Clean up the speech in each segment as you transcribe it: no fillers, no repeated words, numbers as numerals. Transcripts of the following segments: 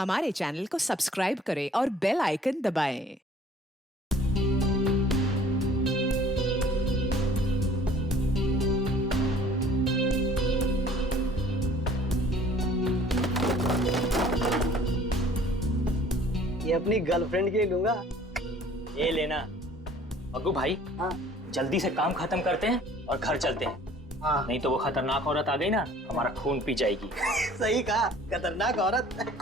हमारे चैनल को सब्सक्राइब करें और बेल आइकन दबाएं। ये अपनी गर्लफ्रेंड के लिए लूंगा। ये लेना। मग्गू भाई, हाँ जल्दी से काम खत्म करते हैं और घर चलते हैं। हाँ नहीं तो वो खतरनाक औरत आ गई ना, हमारा खून पी जाएगी। सही कहा, खतरनाक औरत।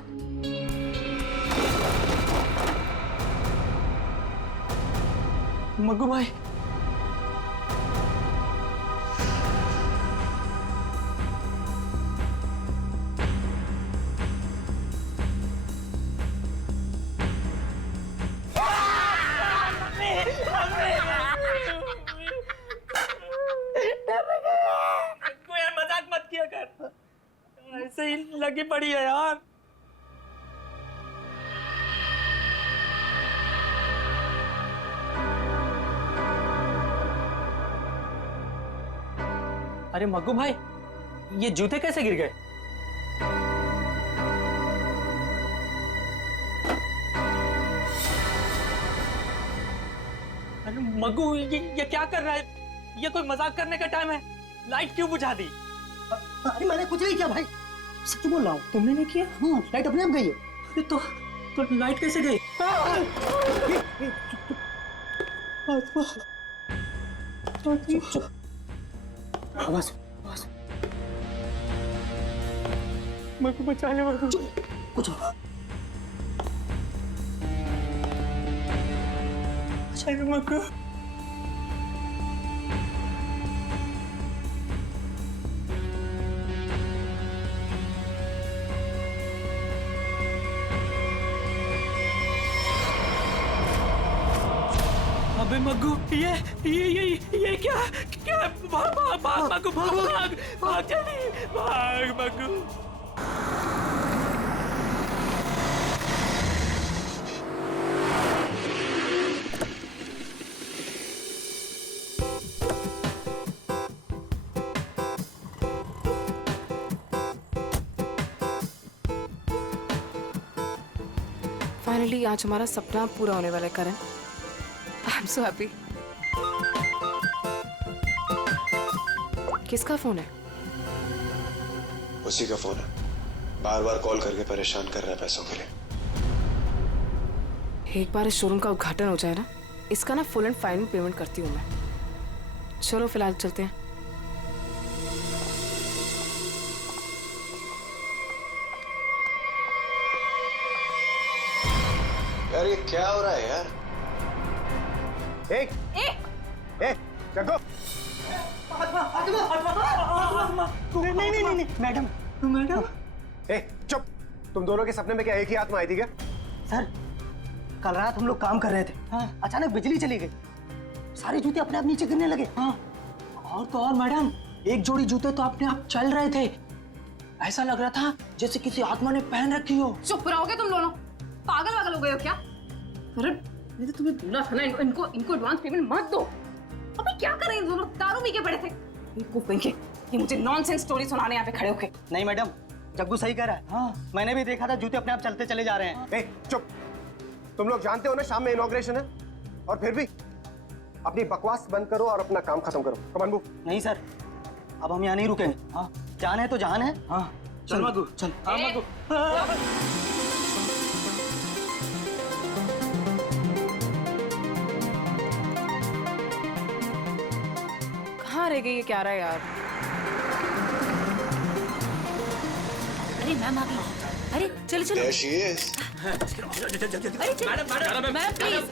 मग्गू भाई, यार मजाक मत किया कर, ऐसे ही लगी पड़ी है यार। अरे मग्गू भाई, ये जूते कैसे गिर गए? अरे मग्गू, ये क्या कर रहा है? ये कोई मजाक करने का टाइम है? लाइट क्यों बुझा दी? अरे मैंने कुछ नहीं किया भाई, सच बोल रहा हूँ। तुमने नहीं किया? हाँ, लाइट अपने आप गई है। अरे तो लाइट कैसे गई? बस बस, मग्गू बचा ले मग्गू। कुछ अरे मग्गू, अबे मग्गू, ये क्या क्या? भाग भाग भाग मग्गू, भाग भाग भाग, जल्दी भाग मग्गू। फाइनली आज हमारा सपना पूरा होने वाला है Karan. I am so happy. किसका फोन है? उसी का फोन है, बार बार कॉल करके परेशान कर रहा है पैसों के लिए। एक बार इस शोरूम का उद्घाटन हो जाए ना, इसका ना फुल एंड फाइनल पेमेंट करती हूँ मैं। चलो फिलहाल चलते हैं। यार ये क्या हो रहा है यार? जग्गू, नहीं मैडम, मैडम। चुप। तुम दोनों के सपने में क्या एक ही आत्मा आई थी क्या? सर, कल रात हम लोग काम कर रहे थे। हाँ। अचानक बिजली चली गई, सारे जूते अपने आप नीचे गिरने लगे। हाँ। और तो और मैडम, एक जोड़ी जूते तो अपने आप चल रहे थे। ऐसा लग रहा था जैसे किसी आत्मा ने पहन रखी हो। चुप रहोगे तुम दोनों? पागल वागल हो गए हो क्या? अरे मैंने तो तुम्हें बोला था ना, इनको एडवांस पेमेंट मत दो। अबे क्या कर रहे हैं दोनों? दारू पी के पड़े थे। ये मुझे नॉनसेंस स्टोरी सुनाने यहाँ पे खड़े होके। नहीं मैडम, जग्गू सही कह रहा है। हाँ। मैंने भी देखा था, जूते अपने आप चलते चले जा रहे हैं। चुप। तुम लोग जानते हो ना शाम में इनॉग्रेशन है, और फिर भी अपनी बकवास बंद करो और अपना काम खत्म करो। कमान मूव। नहीं सर, अब हम यहाँ नहीं रुकेंगे। हाँ, जान है तो जान है। हाँ चल मग्गू, चल। हाँ मग्गू। कहाँ रह गई ये क्या रहा है यार? अरे मैम आ गई। अरे चलो चलो। There she is. अरे मैडम प्लीज,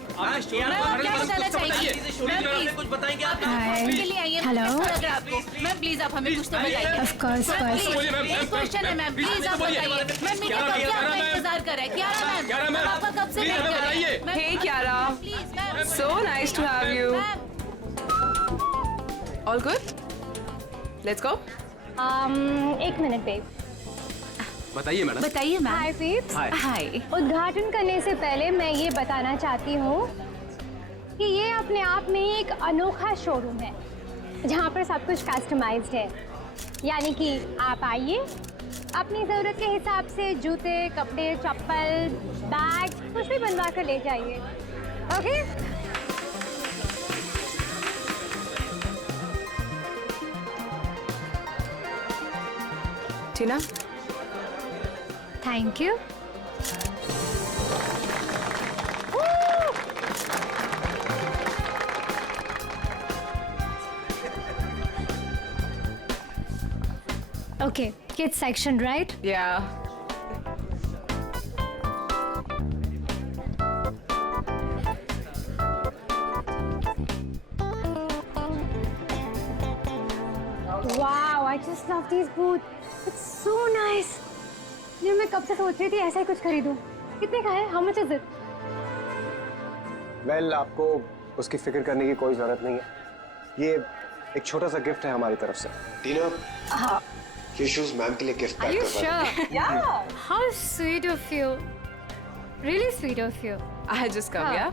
मैम आप क्या बताना चाहिए? मैम प्लीज कुछ बताएंगे आप? के लिए आइए। हेलो अगर आपको मैम प्लीज आप हमें कुछ तो बताइए। ऑफ कोर्स एक क्वेश्चन है मैम, प्लीज आप बताइए। मैम मीडिया कब से आपका इंतजार कर रहा है? क्यारा मैम आपका कब से वेट कर रही है? Hey Kiara, please ma'am. so nice to have you. All good? Let's go. एक मिनट बेब। बताइए मैम। हाय बेब्स। हाय। उद्घाटन करने से पहले मैं ये बताना चाहती हूँ कि ये अपने आप में ही एक अनोखा शोरूम है जहाँ पर सब कुछ कस्टमाइज्ड है। यानी कि आप आइए, अपनी जरूरत के हिसाब से जूते, कपड़े, चप्पल, बैग कुछ भी बनवा कर ले जाइए। Okay? Tina, thank you. Okay, kids section, right? या Wow, I just love these boots. It's so nice. ये मैं कब से सोच रही थी ऐसा ही कुछ खरीदूं। कितने का है? How much is it? Well, आपको उसकी फिक्र करने की कोई जरूरत नहीं है। ये एक छोटा सा गिफ्ट है हमारी तरफ से। टीना, ये शूज मैम के लिए गिफ्ट Are पैक you करवा sure? Yeah. How sweet of you. Really sweet of you. I just come, हाँ. yeah?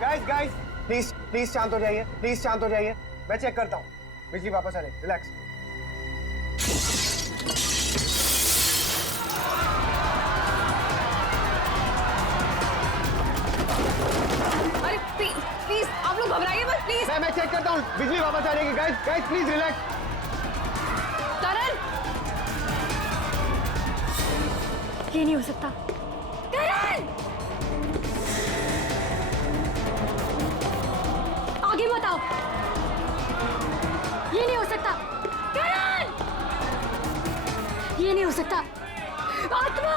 करण, गाइस, प्लीज शांत हो जाइए, प्लीज शांत हो जाइए। मैं चेक करता हूँ। बिजली वापस आ जाए, रिलैक्स। अरे प्लीज आप लोग घबराइए मत, प्लीज। मैं चेक करता हूँ, बिजली वापस आ जाएगी। Guys please relax. करण, ये नहीं हो सकता। करण, आगे मत आओ। ये नहीं हो सकता। करण, ये नहीं हो सकता। आत्मा,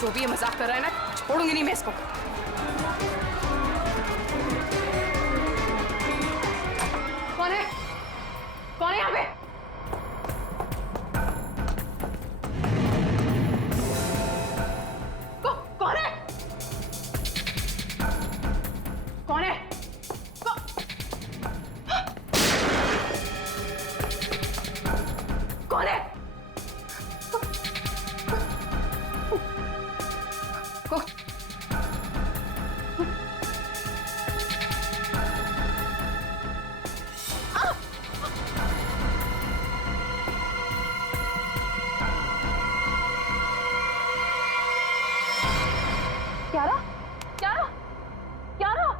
जो भी ये मजाक कर रहा है ना, छोड़ूंगी नहीं मैं इसको। कौन है? कौन है यहाँ पे? कौन है? कौन है? कौन है? क्या रहा? क्या रहा? क्या रहा?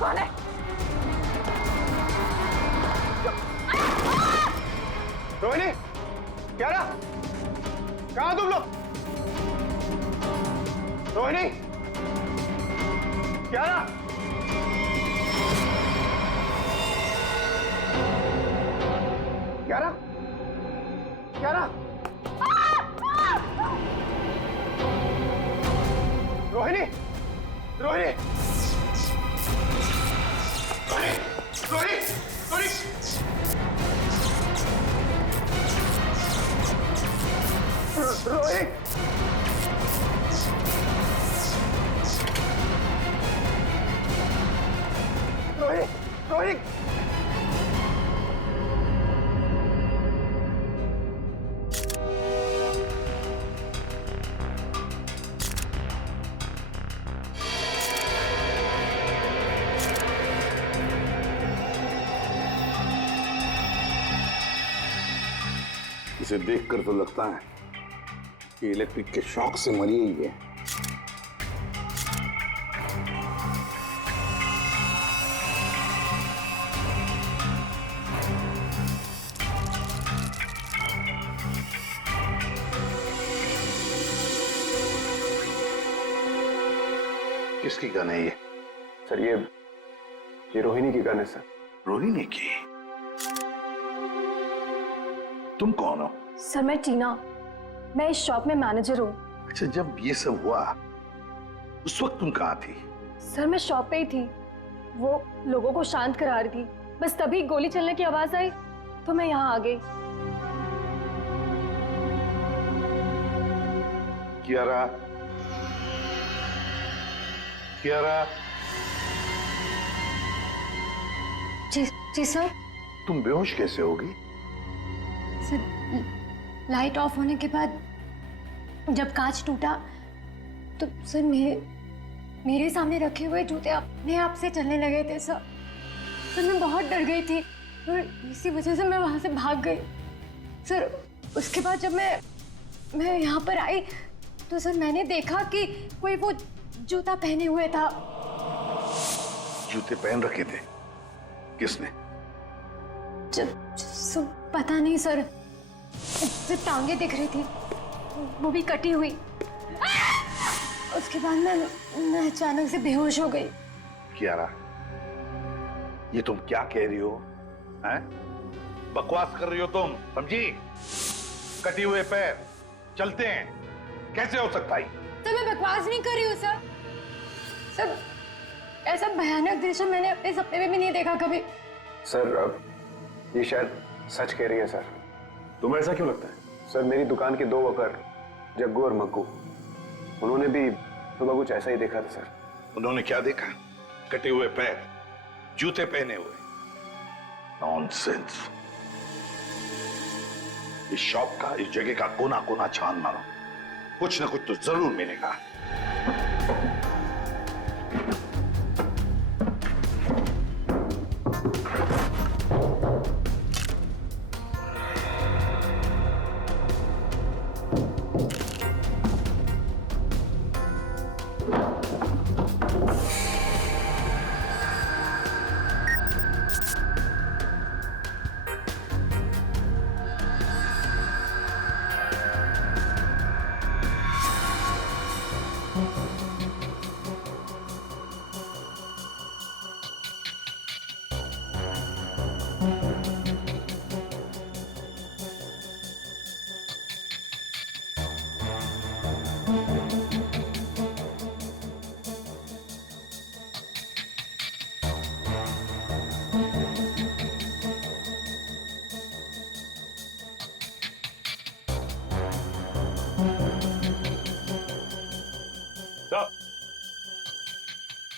कौन है? रोहिणी, क्या रहा? कहाँ तुम लोग? रोहिणी, क्या रहा? क्या रहा? क्या रहा? रोहिणी, रोहिणी, रोहिणी, रोहिणी, रोहिणी। रोहिणी, रोहिणी, रोहिणी। इसे देखकर तो लगता है कि इलेक्ट्रिक के शॉक से मरी ही है। किसकी गन है ये? सर, ये रोहिणी की गन है सर। रोहिणी की? तुम कौन हो? सर मैं टीना, मैं इस शॉप में मैनेजर हूँ। अच्छा, जब ये सब हुआ उस वक्त तुम कहाँ थी? सर मैं शॉप पे ही थी, वो लोगों को शांत करा रही थी, बस तभी गोली चलने की आवाज आई तो मैं यहाँ आ गई। कियारा, कियारा, जी सर। तुम बेहोश कैसे होगी? सर लाइट ऑफ होने के बाद जब कांच टूटा तो सर मेरे सामने रखे हुए जूते अपने आप से चलने लगे थे सर। मैं बहुत डर गई थी और इसी वजह से मैं वहां से भाग गई सर। उसके बाद जब मैं यहाँ पर आई तो सर मैंने देखा कि कोई वो जूता पहने हुए था। जूते पहन रखे थे? किसने? पता नहीं सर, टांगे दिख रही थी, वो भी कटी हुई। उसके बाद मैं अचानक से बेहोश हो गई। कियारा, ये तुम क्या कह रही हो? हैं? बकवास कर रही हो तुम, समझी? कटी हुए पैर चलते हैं, कैसे हो सकता है? तो मैं बकवास नहीं कर रही हूँ सर। सर ऐसा भयानक दृश्य मैंने अपने सपने में भी नहीं देखा कभी। सर ये शायद सच कह रही है सर। तुम्हें ऐसा क्यों लगता है? सर मेरी दुकान के 2 वर्कर जग्गू और मग्गू, उन्होंने भी सुबह कुछ ऐसा ही देखा था सर। उन्होंने क्या देखा? कटे हुए पैर, जूते पहने हुए? नॉनसेंस। इस शॉप का, इस जगह का कोना कोना छान मारो, कुछ ना कुछ तो जरूर मिलेगा।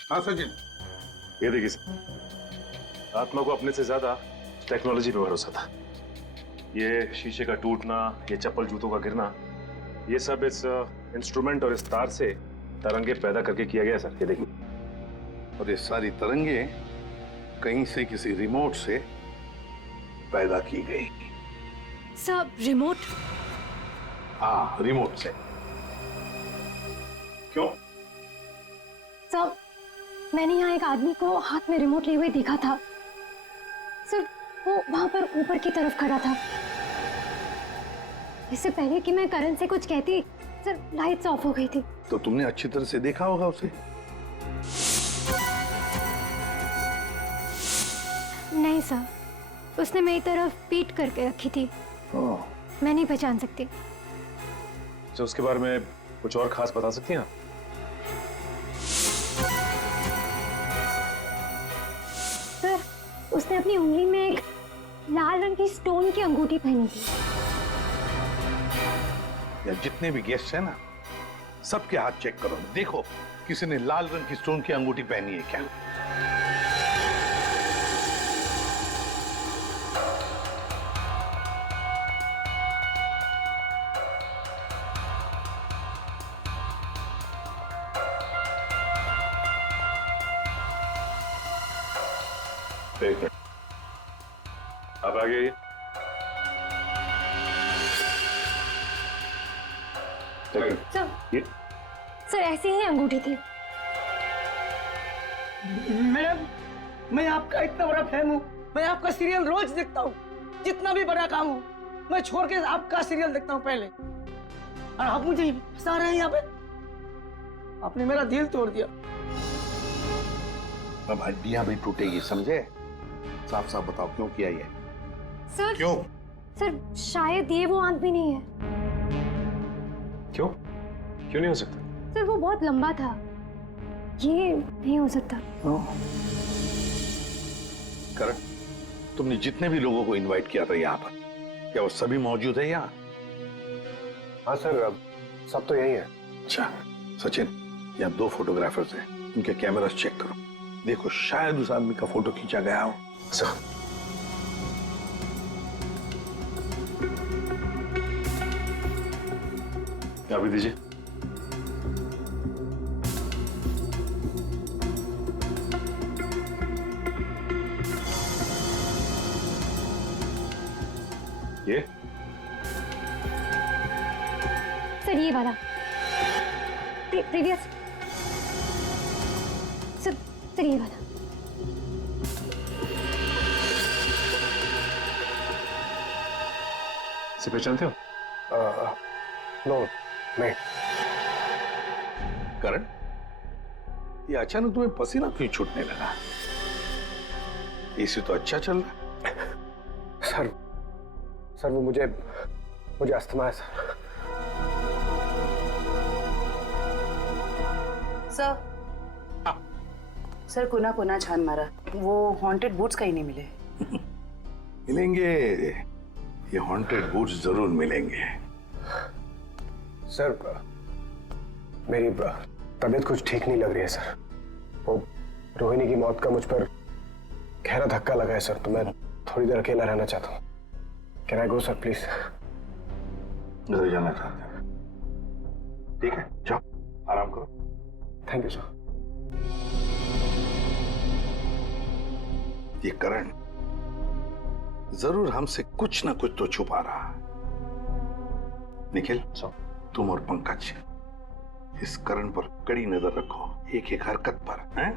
हाँ सचिन, ये देखिए सर, आत्मा को अपने से ज्यादा टेक्नोलॉजी पे भरोसा था। ये शीशे का टूटना, ये चप्पल जूतों का गिरना, ये सब इस इंस्ट्रूमेंट और इस तार से तरंगे पैदा करके किया गया सर। ये देखिए। और ये सारी तरंगे कहीं से, किसी रिमोट से पैदा की गई। Sir remote? हाँ, रिमोट से। क्यों? सर मैंने यहाँ एक आदमी को हाथ में रिमोट लिए हुए देखा था सर। वो वहां पर ऊपर की तरफ खड़ा था। इससे पहले कि मैं करण से कुछ कहती सर, लाइट्स ऑफ हो गई थी। तो तुमने अच्छी तरह से देखा होगा उसे? नहीं सर, उसने मेरी तरफ पीठ करके रखी थी। मैं नहीं पहचान सकती। तो उसके बारे में कुछ और खास बता सकती हैं आप? सर उसने अपनी उंगली में एक लाल रंग की स्टोन की अंगूठी पहनी थी। या जितने भी गेस्ट हैं ना, सबके हाथ चेक करो, देखो किसी ने लाल रंग की स्टोन की अंगूठी पहनी है क्या? एक मिनट, आप आगे आइए। सर ऐसी ही अंगूठी थी। मैडम, मैं आपका इतना बड़ा फैन हूँ। मैं आपका सीरियल रोज देखता हूँ, जितना भी बड़ा काम हो मैं छोड़ के आपका सीरियल देखता हूँ पहले। और आप मुझे फंसा रहे हैं यहाँ पे। आपने मेरा दिल तोड़ दिया। अब हड्डियां भी टूटेगी, समझे? साफ साफ बताओ क्यों किया ये? सर क्यों? सर शायद ये वो आदमी नहीं है। क्यों क्यों नहीं हो सकता? सर वो बहुत लंबा था, ये नहीं हो सकता। करण, तुमने जितने भी लोगों को इनवाइट किया था यहाँ पर, क्या वो सभी मौजूद है यहाँ? हाँ सर, अब सब तो यही है। अच्छा सचिन, यहाँ 2 फोटोग्राफर्स हैं, उनके कैमरास चेक करो, देखो शायद उस आदमी का फोटो खींचा गया हो। सर अभी दीजिए। ये सर ये वाला प्रीवियस सर ये वाला। इसे पहचानते हो? नो नहीं। करण, ये अचानक तुम्हें पसीना क्यों छूटने लगा? एसी तो अच्छा चल रहा है। सर वो मुझे अस्थमा है सर। सर कोना छान मारा, वो हॉन्टेड बूट्स कहीं नहीं मिले। मिलेंगे, ये हॉन्टेड बूट्स जरूर मिलेंगे। सर मेरी तबीयत कुछ ठीक नहीं लग रही है सर। वो रोहिणी की मौत का मुझ पर गहरा धक्का लगा है सर, तो मैं थोड़ी देर अकेला रहना चाहता हूँ। Can I go sir please? घर जाना चाहते हैं? ठीक है, जाओ आराम करो। Thank you sir. ये करण जरूर हमसे कुछ ना कुछ तो छुपा रहा है। निखिल, तुम और पंकज इस करण पर कड़ी नजर रखो, एक एक हरकत पर, हैं?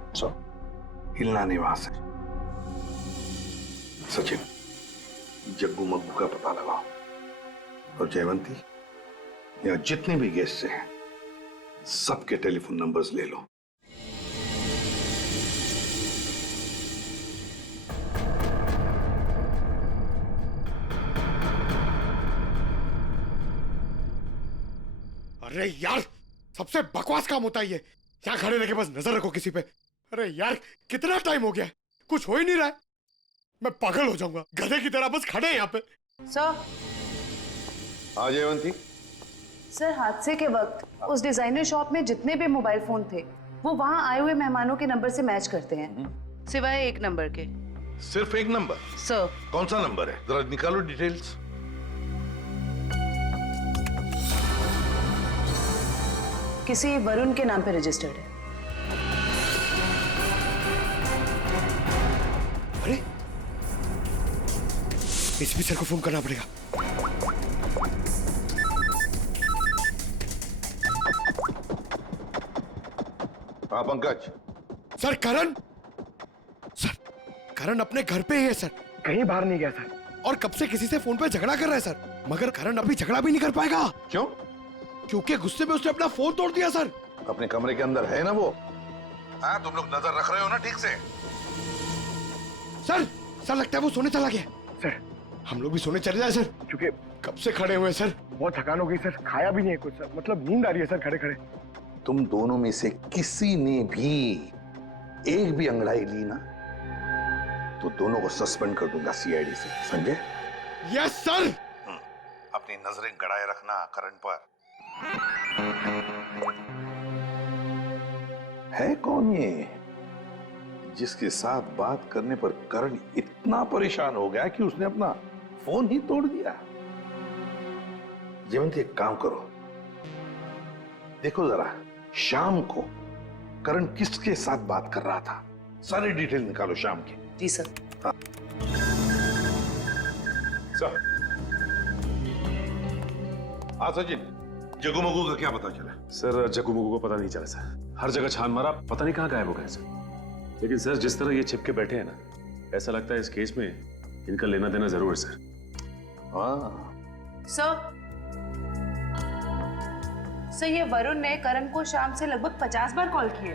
हिलना नहीं वहां से। सचिन, जग्गू मग्गू का पता लगाओ, और जयवंती, यहाँ जितने भी गेस्ट हैं सबके टेलीफोन नंबर्स ले लो। अरे यार, सबसे बकवास काम होता है ये। यहाँ खड़े रह के बस नजर रखो किसी पे। अरे यार, कितना टाइम हो गया, कुछ हो ही नहीं रहा है। मैं पागल हो जाऊंगा, गधे की तरह बस खड़े हैं यहाँ पे। सर। हाँ जयवंती। सर हादसे के वक्त उस डिजाइनर शॉप में जितने भी मोबाइल फोन थे वो वहां आए हुए मेहमानों के नंबर से मैच करते हैं, सिवाय एक नंबर के। सिर्फ एक नंबर? सर। कौन सा नंबर है, जरा निकालो डिटेल्स। किसी वरुण के नाम पे रजिस्टर्ड है। अरे एसपी सर को फोन करना पड़ेगा। हाँ पंकज। सर करण अपने घर पे ही है सर, कहीं बाहर नहीं गया सर। और कब से किसी से फोन पे झगड़ा कर रहा है सर, मगर करण अभी झगड़ा भी नहीं कर पाएगा। क्यों? क्योंकि गुस्से में उसने अपना फोन तोड़ दिया सर। अपने कमरे के अंदर है ना वो? हाँ, तुम लोग नजर रख रहे हो ना ठीक से? सर लगता है वो सोने चला गया। सर हम लोग भी सोने चले जाए सर, क्योंकि कब से खड़े हुए सर, बहुत थकान हो गई सर, खाया भी नहीं है कुछ सर, मतलब नींद आ रही है सर खड़े खड़े। तुम दोनों में से किसी ने भी एक भी अंगड़ाई ली ना तो दोनों को सस्पेंड कर दूंगा सीआईडी से, समझे? Yes sir. अपनी नजरें गड़ाए रखना करण पर। है कौन ये जिसके साथ बात करने पर करण इतना परेशान हो गया कि उसने अपना फोन ही तोड़ दिया? जयवंती, एक काम करो, देखो जरा शाम को करण किसके साथ बात कर रहा था, सारी डिटेल निकालो शाम की। जी सर। हाँ। सर। हाँ सचिन, जग्गू मग्गू का क्या पता चला? सर जग्गू मग्गू को पता नहीं चला सर, हर जगह छान मारा, पता नहीं कहाँ गायब हो गए सर। लेकिन सर जिस तरह ये छिपके बैठे हैं ना, ऐसा लगता है इस केस में इनका लेना देना जरूर है सर। हाँ सर ये वरुण ने करण को शाम से लगभग 50 बार कॉल किए।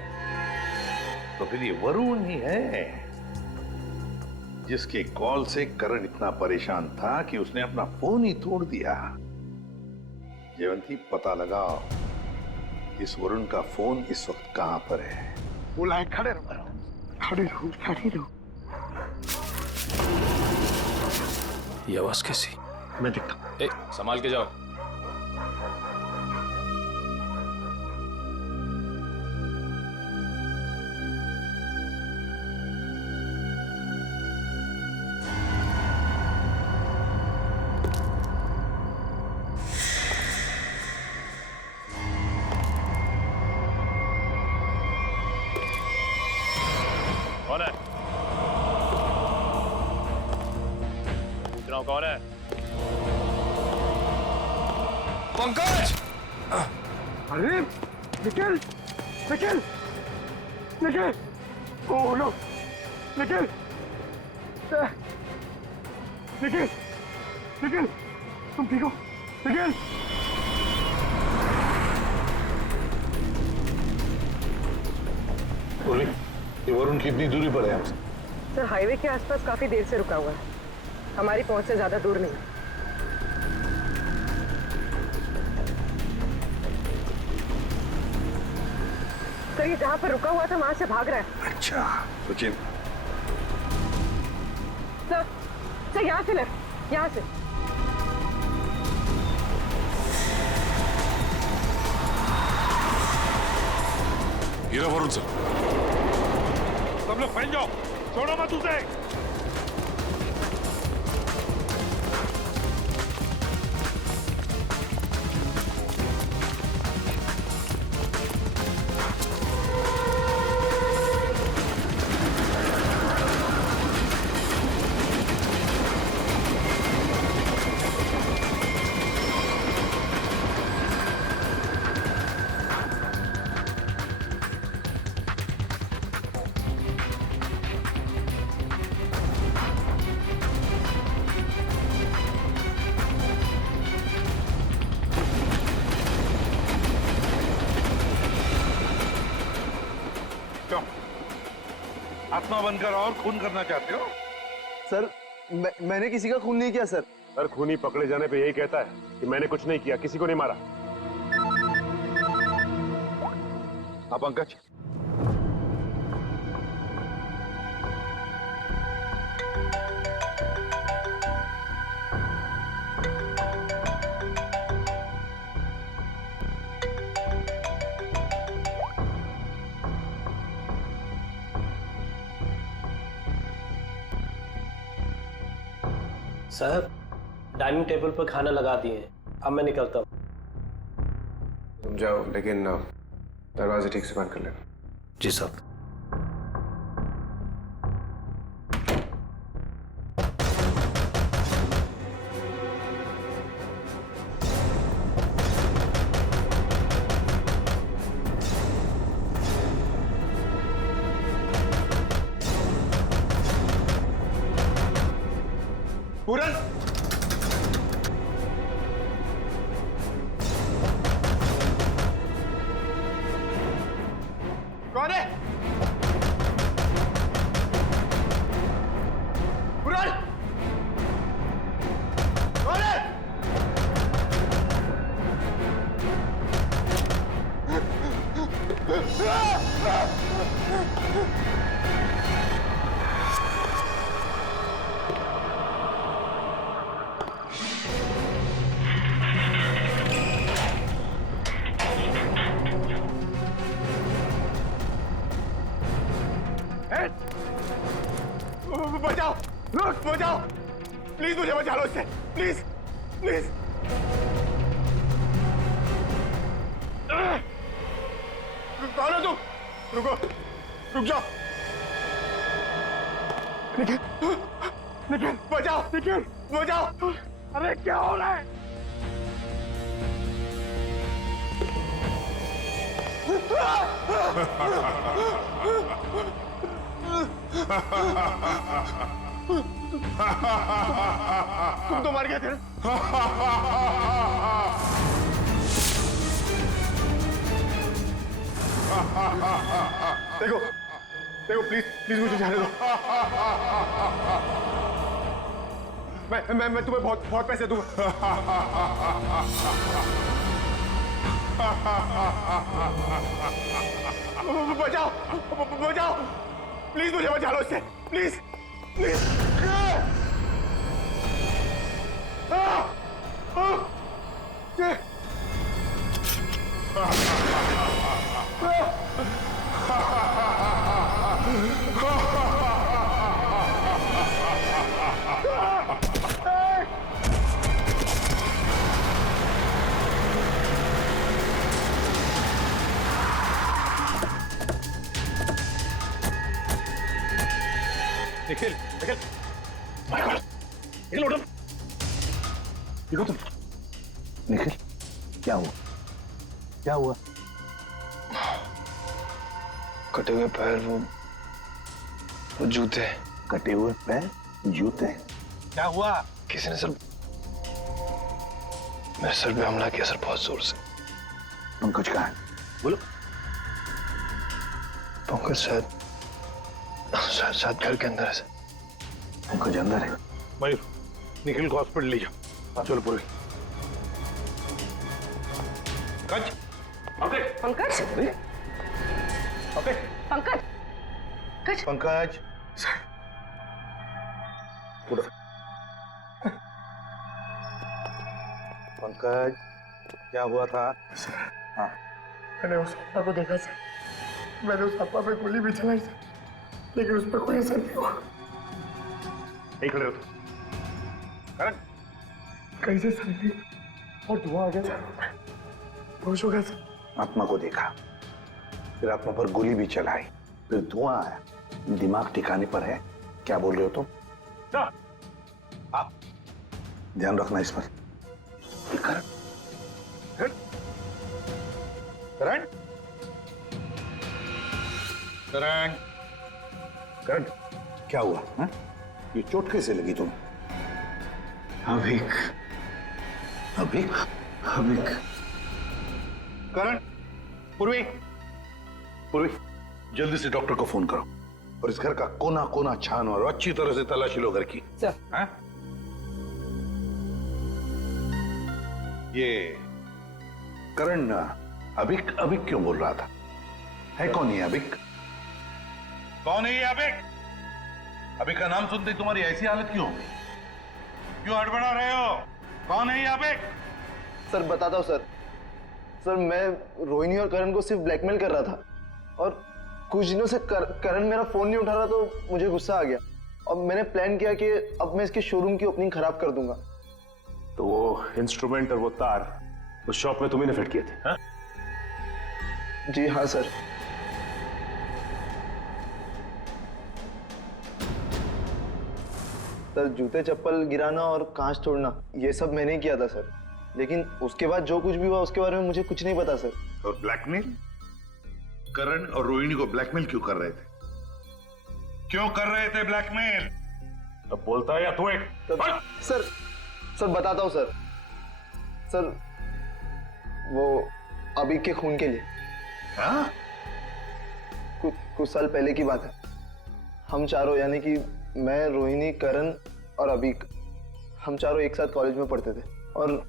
तो फिर ये वरुण ही है जिसके कॉल से करण इतना परेशान था कि उसने अपना फोन ही तोड़ दिया। जयवंती, पता लगाओ इस वरुण का फोन इस वक्त कहां पर है। बुलाए, खड़े रहो, खड़े रहो, खड़े रहो। ये आवाज कैसी? मैं देखता हूँ। ए, संभाल के जाओ। कौन है? पूछ रहा हूं, कौन है? पंकज! अरे निखिल, निखिल, निखिल, ओह नो, निखिल, निखिल, निखिल, तुम ठीक हो? निखिल, ये वरुण कितनी दूरी पर है हमसे? सर हाईवे के आसपास काफी देर से रुका हुआ है, हमारी पहुंच से ज्यादा दूर नहीं। सर ये जहाँ पर रुका हुआ था वहां से भाग रहा है। अच्छा सचिन, सर यहाँ से लेफ्ट, यहाँ से। हीरा वरुण सर। सब लोग फैल जाओ, छोड़ो मत उसे। आत्मा बनकर और खून करना चाहते हो? सर मैंने किसी का खून नहीं किया सर। सर खूनी पकड़े जाने पे यही कहता है कि मैंने कुछ नहीं किया, किसी को नहीं मारा। हाँ पंकज, साहब डाइनिंग टेबल पर खाना लगा दिए हैं, अब मैं निकलता हूँ। तुम जाओ, लेकिन दरवाजे ठीक से बंद कर लेना। जी साहब। पूरन, कौन है? पूरन, कौन है? बचाओ, रुक, बचाओ, प्लीज मुझे बचा लो इससे, प्लीज, प्लीज। कौन है तुम? रुको, रुक जाओ। निखिल, निखिल, बचाओ, निखिल, बचाओ। अरे क्या हो रहा है? तुम तो मर गए थे ना? देखो, देखो प्लीज प्लीज मुझे जाने दो। मैं तुम्हें बहुत बहुत पैसे दूंगा। बचाओ बचाओ प्लीज, मुझे बचा लो इससे please please. Nikhil Nikhil my God Nikhil उठो, देखो तुम। निखिल क्या हुआ, क्या हुआ? कटे हुए पैर, वो जूते। कटे हुए पैर, जूते, क्या हुआ? किसी ने सर मेरे सर पे हमला किया सर, बहुत जोर से। पंकज कहाँ है? बोलो। पंकज शायद घर के अंदर है सर। पंकज अंदर है? मयूर, निखिल को हॉस्पिटल ले जाओ। चलो पूरे। पंकज, पंकज, पंकज, पंकज, उठो। पंकज, क्या हुआ था? हाँ, मैंने उस अप्पा को देखा सर, मैंने उस अप्पा पे गोली भी चलाई सर, लेकिन उस पर कोई असर नहीं हुआ। यही खड़े हो। कैसे सर नहीं, और धुआं आ गया सर, होश हो गया सर। आत्मा को देखा, फिर आत्मा पर गोली भी चलाई, फिर धुआं आया, दिमाग ठिकाने पर है? क्या बोल रहे हो तुम? आप ध्यान रखना इस पर। करण, करण, करण, करण, क्या हुआ? हा? ये चोट कैसे लगी तुम्हें? अभिक, अभिक, अभिक। करण, पूर्वी, पूर्वी, जल्दी से डॉक्टर को फोन करो और इस घर का कोना कोना छानो और अच्छी तरह से तलाशी लो घर की। सर। हाँ? ये करण अभिक अभिक क्यों बोल रहा था? है कौन ये अभिक? कौन है ये अभिक? अभिक का नाम सुनते ही तुम्हारी ऐसी हालत क्यों? क्यों हड़बड़ा रहे हो? कौन है ये अभिक? सर बताता हूँ सर। सर मैं रोहिणी और करण को सिर्फ ब्लैकमेल कर रहा था, और कुछ दिनों से करण मेरा फोन नहीं उठा रहा, तो मुझे गुस्सा आ गया और मैंने प्लान किया कि अब मैं इसके शोरूम की ओपनिंग खराब कर दूंगा। तो वो इंस्ट्रूमेंट और वो तार उस शॉप में तुम्ही ने फिट किए थे? हाँ? जी हाँ सर। सर जूते चप्पल गिराना और कांच तोड़ना ये सब मैंने ही किया था सर, लेकिन उसके बाद जो कुछ भी हुआ उसके बारे में मुझे कुछ नहीं पता सर। और ब्लैकमेल? करण और रोहिणी को ब्लैकमेल क्यों कर रहे थे? क्यों कर रहे थे ब्लैकमेल? अब बोलता है या तू एक? सर बताता हूँ सर। सर वो अभिक के खून के लिए। हाँ? कुछ साल पहले की बात है। हम चारों यानी कि मैं, रोहिणी, करण और अभिक, हम चारों एक साथ कॉलेज में पढ़ते थे। और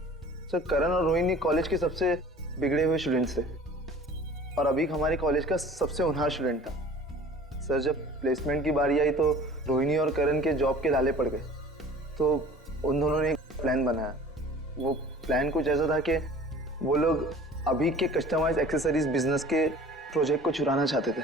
सर करण और रोहिणी कॉलेज के सबसे बिगड़े हुए स्टूडेंट्स थे और अभिक हमारे कॉलेज का सबसे होनहार स्टूडेंट था। सर जब प्लेसमेंट की बारी आई तो रोहिणी और करण के जॉब के लाले पड़ गए, तो उन दोनों ने एक प्लान बनाया। वो प्लान कुछ ऐसा था कि वो लोग अभिक के कस्टमाइज एक्सेसरीज बिजनेस के प्रोजेक्ट को चुराना चाहते थे।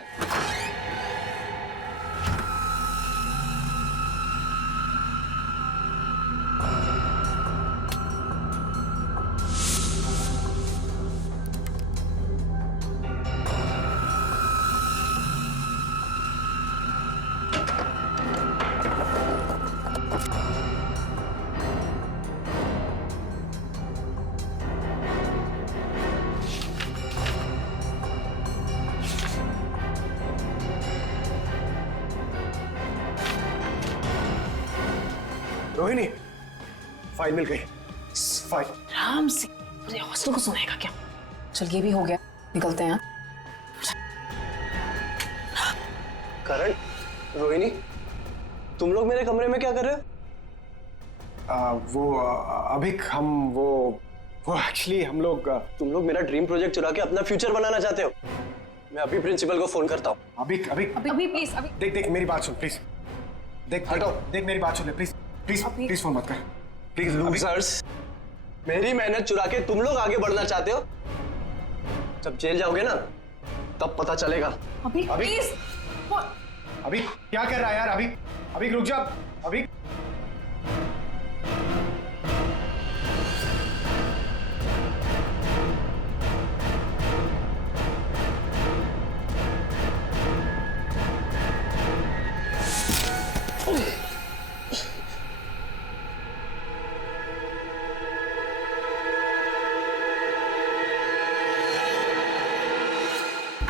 रोहिणी, फाइल मिल गई। फाइल। आराम से, पूरे हॉस्टल को सुनाएगा क्या? चल ये भी हो गया, निकलते हैं। करण, रोहिणी, तुम लोग मेरे कमरे में क्या कर रहे हो? अभी हम वो एक्चुअली हम लोग तुम लोग मेरा ड्रीम प्रोजेक्ट चुरा के अपना फ्यूचर बनाना चाहते हो। मैं अभी प्रिंसिपल को फोन करता हूँ। अभी प्लीज अभी देख मेरी बात सुन प्लीज। हटो, देख मेरी बात सुन प्लीज प्लीज प्लीज फोन मत कर प्लीज। ऑफिसर्स, मेरी मेहनत चुरा के तुम लोग आगे बढ़ना चाहते हो? जब जेल जाओगे ना तब पता चलेगा। अभी प्लीज। अभी क्या कर रहा है यार? अभी रुक जा। अभी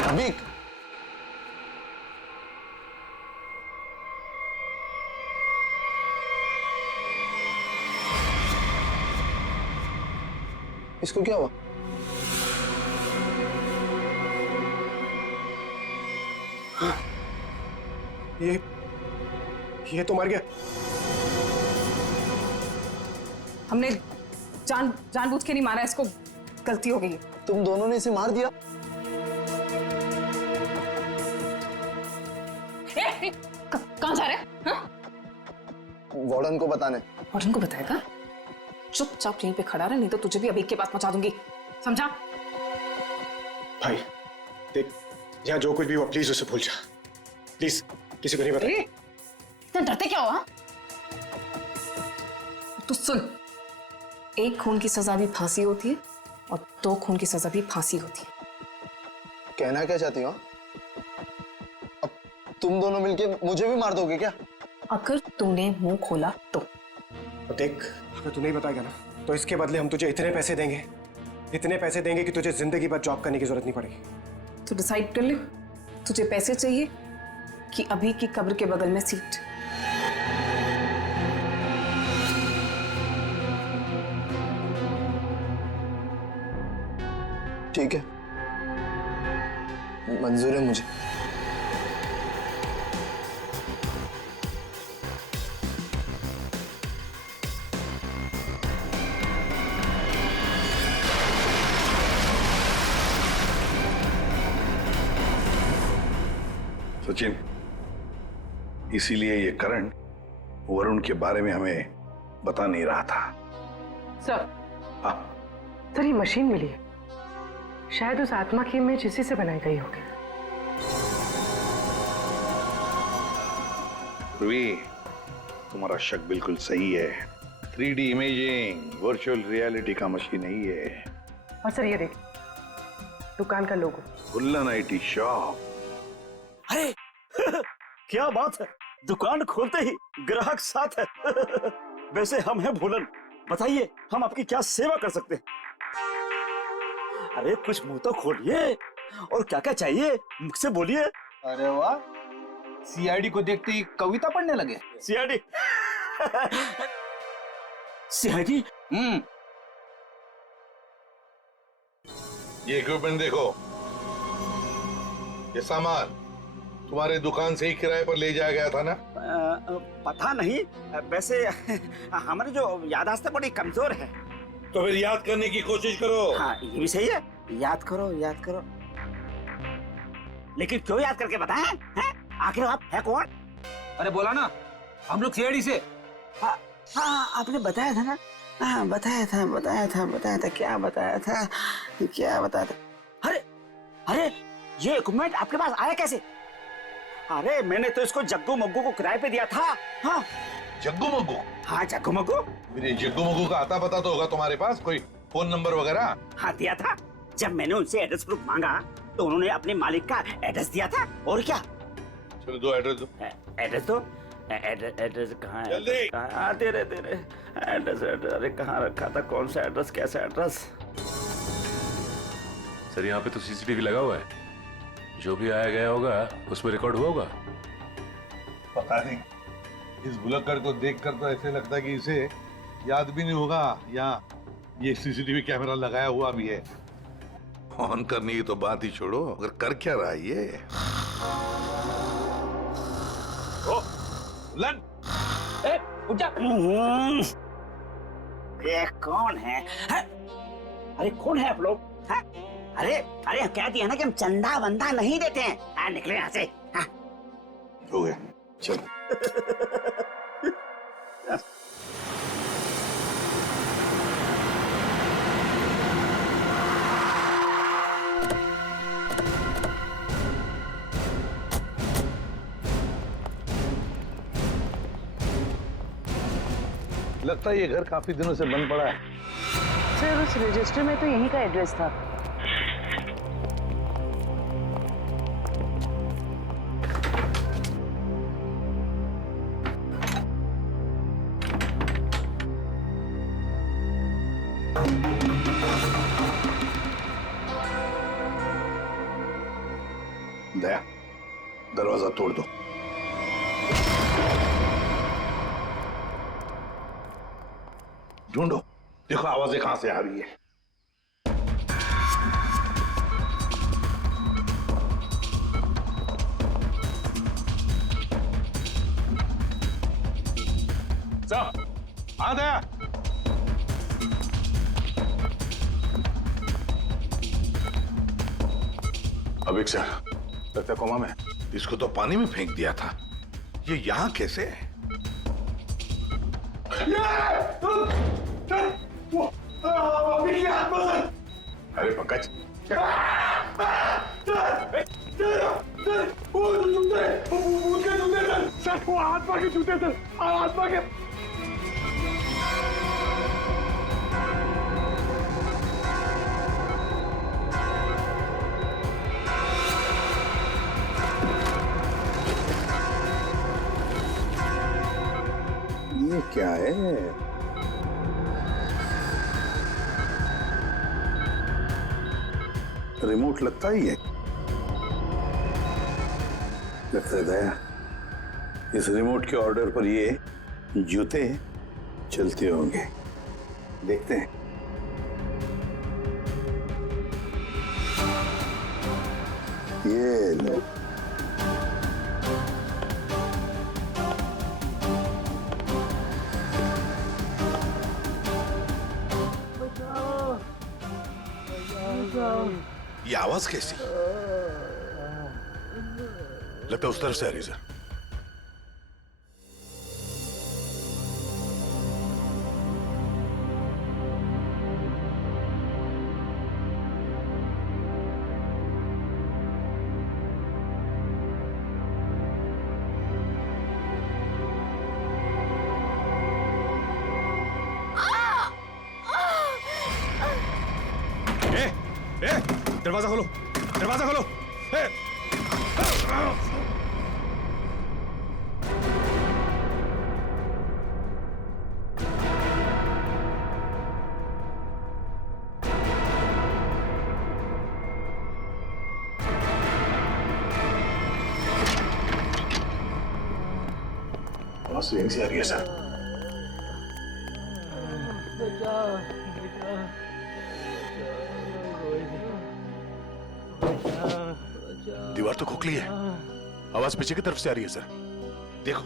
अभी इसको क्या हुआ? ये तो मर गया। हमने जानबूझ के नहीं मारा इसको, गलती हो गई। तुम दोनों ने इसे मार दिया? कहाँ जा रहे हैं? वार्डन को बताने। वार्डन को बताएगा? चुपचाप यहीं पे खड़ा रहे, नहीं तो तुझे भी अभी के पास पहुंचा दूंगी, समझा? भाई देख, यहाँ जो कुछ भी हुआ प्लीज उसे भूल जा, प्लीज। किसी को नहीं बताइए। इतना डरते क्या हुआ? तो सुन, एक खून की सजा भी फांसी होती है और 2 खून की सजा भी फांसी होती है। कहना क्या चाहती हो? अब तुम दोनों मिलके मुझे भी मार दोगे क्या? अगर तूने मुंह खोला तो। देख, अगर तू नहीं बताएगा ना तो इसके बदले हम तुझे इतने पैसे देंगे कि तुझे जिंदगी भर जॉब करने की जरूरत नहीं पड़ेगी। तो डिसाइड कर ले, तुझे पैसे चाहिए कि अभी की कब्र के बगल में सीट? ठीक है, मंजूर है मुझे। सचिन, इसीलिए ये करण वरुण के बारे में हमें बता नहीं रहा था। सर ये मशीन मिली है, शायद उस आत्मा की इमेज इसी से बनाई गई होगी। ध्रुवी, तुम्हारा शक बिल्कुल सही है। 3D इमेजिंग वर्चुअल रियलिटी का मशीन नहीं है। और सर ये देख, दुकान का लोगो। बुल्लन IT शॉप। अरे क्या बात है, दुकान खोलते ही ग्राहक साथ है। वैसे हम हैं भूलन, बताइए हम आपकी क्या सेवा कर सकते हैं? अरे कुछ मुंह तो खोलिए, और क्या क्या चाहिए मुझसे बोलिए। अरे वाह, CID को देखते ही कविता पढ़ने लगे। CID? CID? ये इक्विपमेंट देखो, ये सामान तुम्हारे दुकान से ही किराए पर ले जाया गया था ना? पता नहीं, वैसे हमारी जो याददाश्त बड़ी कमजोर है। तो फिर याद करने की कोशिश करो। हाँ ये भी सही है, याद करो। लेकिन क्यों याद करके बताएं? हैं? आखिर आप है कौन? अरे बोला ना, हम लोग CID से। हाँ आपने बताया था ना। हाँ बताया था। क्या बताया था? अरे ये इक्विपमेंट आपके पास आया कैसे? अरे मैंने तो इसको जग्गू मग्गू को किराए पे दिया था। हाँ जग्गू मग्गू? हाँ जग्गू मग्गू। मेरे जग्गू मग्गू का आता पता तो होगा तुम्हारे पास, कोई फोन नंबर वगैरह? हाँ दिया था, जब मैंने उनसे एड्रेस प्रूफ मांगा तो उन्होंने अपने मालिक का एड्रेस दिया था। और क्या? चलो दो एड्रेस दो। एड्रेस कहाँ है? दे रहे एड्रेस। अरे कहाँ रखा था, कौन सा एड्रेस, कैसा एड्रेस? सर यहाँ पे तो CCTV लगा हुआ है, जो भी आया गया होगा उसमें रिकॉर्ड हुआ होगा। पता नहीं, इस बुलक्कड़ को देखकर तो ऐसे लगता है कि इसे याद भी नहीं होगा या ये CCTV कैमरा लगाया हुआ भी है। ऑन करने की तो बात ही छोड़ो, अगर कर क्या रहा है ये? फुलन। उठ जा। ये कौन है? अरे कौन है आप लोग? अरे अरे कह दिया ना कि हम चंदा वंदा नहीं देते हैं। निकले यहाँ से। हो गया, चल। लगता है ये घर काफी दिनों से बंद पड़ा है। सर उस रजिस्टर में तो यहीं का एड्रेस था। दया, दरवाजा तोड़ दो। ढूंढो, देखो आवाजें कहां से आ रही है। सब आ दया। अभिक सर, लगता है कोमा में। इसको तो पानी में फेंक दिया था, ये यहां कैसे है? अरे पंकज, सर वो आत्मा के जूते थे, आत्मा के। ये क्या है? रिमोट लगता ही है। लगता है दया, इस रिमोट के ऑर्डर पर ये जूते चलते होंगे। देखते हैं। ये लो। ये आवाज कैसी? लगता है उस तरफ से आ रही सर। दरवाजा खोलो, दरवाजा खोलो। आवाज यहीं से आ रही है सर। दीवार तो खोखली है, आवाज पीछे की तरफ से आ रही है सर। देखो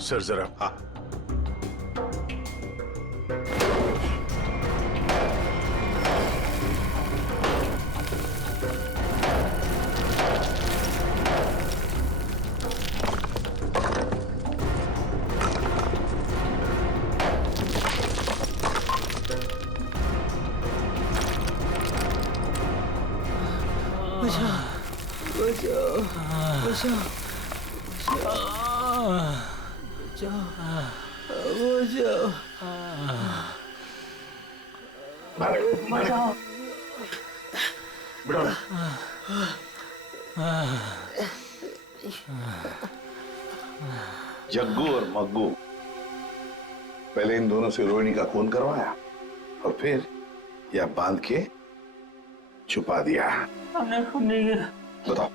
सर जरा। हाँ जग्गू और मग्गू, पहले इन दोनों से रोहिणी का खून करवाया और फिर यह बांध के छुपा दिया। हमने खून नहीं किया। बताओ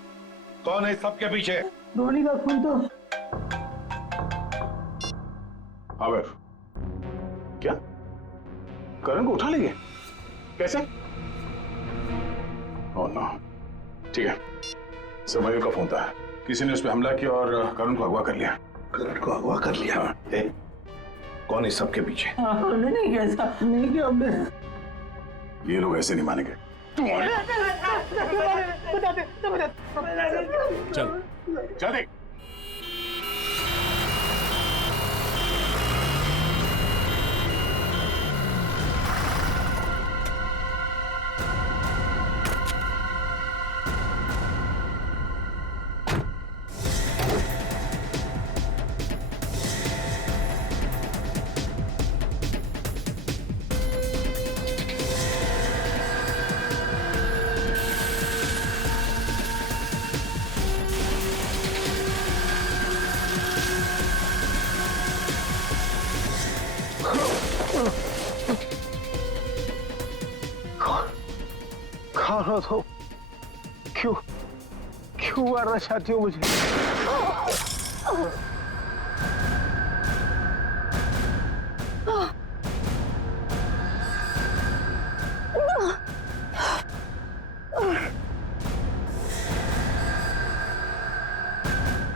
कौन है सबके पीछे? रोहिणी का खून तो आमिर, क्या करण को उठा लेंगे? कैसे? Oh no. ठीक है, सिपाहियों का फोन था, किसी ने उस पर हमला किया और करण को अगवा कर लिया। करण को अगवा कर लिया? कौन इस सब के पीछे? हमने नहीं किया ऐसा, नहीं किया हमने। ये लोग ऐसे नहीं मानेंगे। चल चल देख। खाना तो क्यों क्यों मारना चाहती हो मुझे?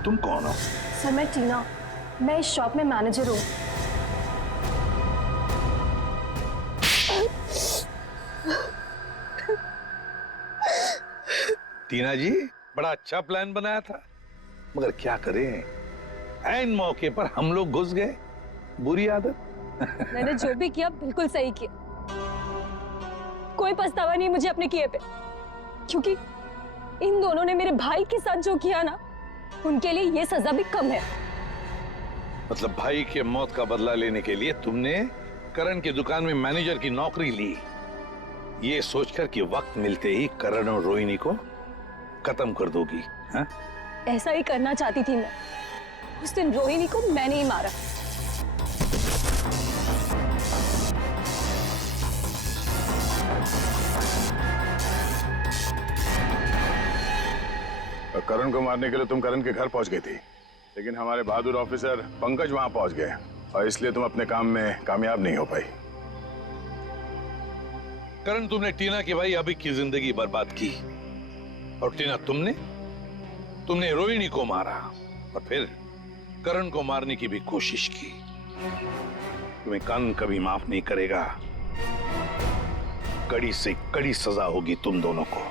तुम कौन हो? सर मैं टीना, मैं इस शॉप में मैनेजर हूँ। टीना जी, बड़ा अच्छा प्लान बनाया था, मगर क्या करें, ऐन मौके पर हम लोग घुस गए। बुरी आदत। मैंने जो भी किया बिल्कुल सही किया, कोई पछतावा नहीं मुझे अपने किए पे, क्योंकि इन दोनों ने मेरे भाई के साथ जो किया ना, उनके लिए ये सजा भी कम है। मतलब भाई के मौत का बदला लेने के लिए तुमने करण की दुकान में मैनेजर की नौकरी ली, ये सोचकर कि वक्त मिलते ही करण और रोहिणी को खत्म कर दोगी। हाँ? ऐसा ही करना चाहती थी मैं। उस दिन रोहिणी को मैंने ही मारा। करण को मारने के लिए तुम करण के घर पहुंच गई थी, लेकिन हमारे बहादुर ऑफिसर पंकज वहां पहुंच गए और इसलिए तुम अपने काम में कामयाब नहीं हो पाई। करण, तुमने टीना की भाई अभी की जिंदगी बर्बाद की, और टीना तुमने रोहिणी को मारा और फिर करण को मारने की भी कोशिश की। तुम्हें कानून कभी माफ नहीं करेगा, कड़ी से कड़ी सजा होगी तुम दोनों को।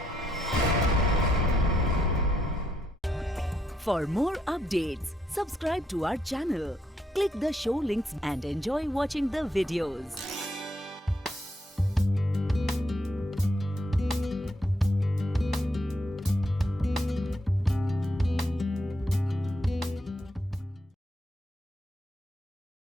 For more updates, subscribe to our channel, click the show links and enjoy watching the videos.